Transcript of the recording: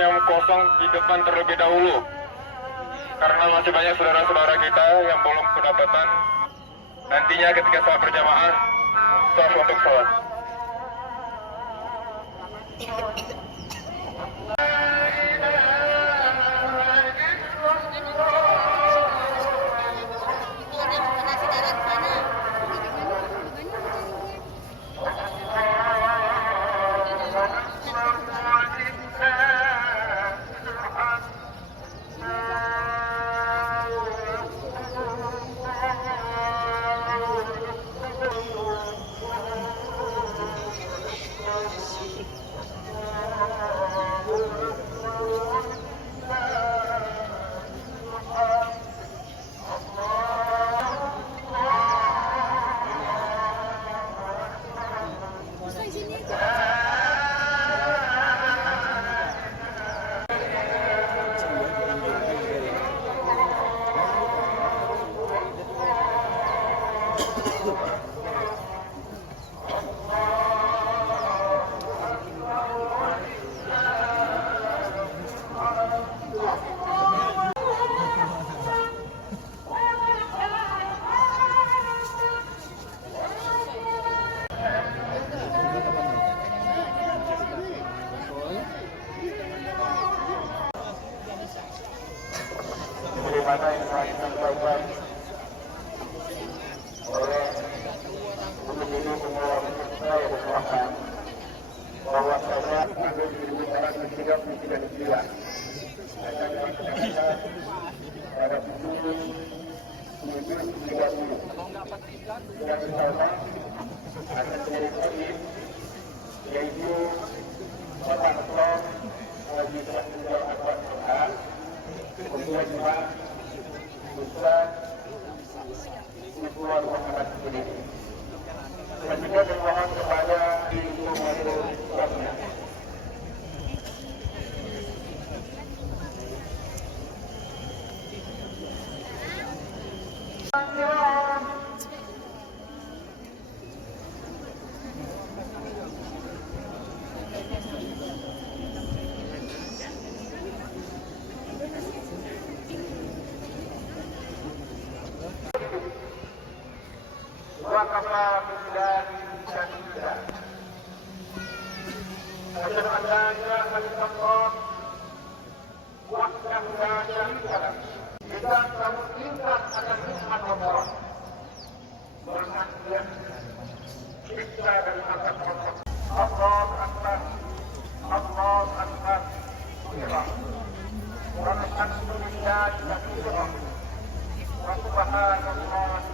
yang kosong di depan terlebih dahulu. Karena masih banyak saudara-saudara kita yang belum kedapatan. Nantinya ketika salat berjamaah, staf untuk salat. Bagaimana yang telah disampaikan oleh pemimpin semua kita yang berkuasa bahwa saya ada di lingkaran ketiga tidak akan dilaksanakan pada pukul 7.30 yang pertama akan dilakukan yaitu Bapak Ketua Haji Syahidul Akbar Quran, kemudian juga Ustaz Iswar Muhammad ini. Dan juga bermohon kepada Ibu Majelis Ulama. وكفى بالله شهيدا أشهد أن لا إله إلا الله وحده لا شريك له kita teruskan akan nikmat Allah berhadiah kita dan akan Allah Akbar Allah Akbar Alhamdulillah wa subhanallah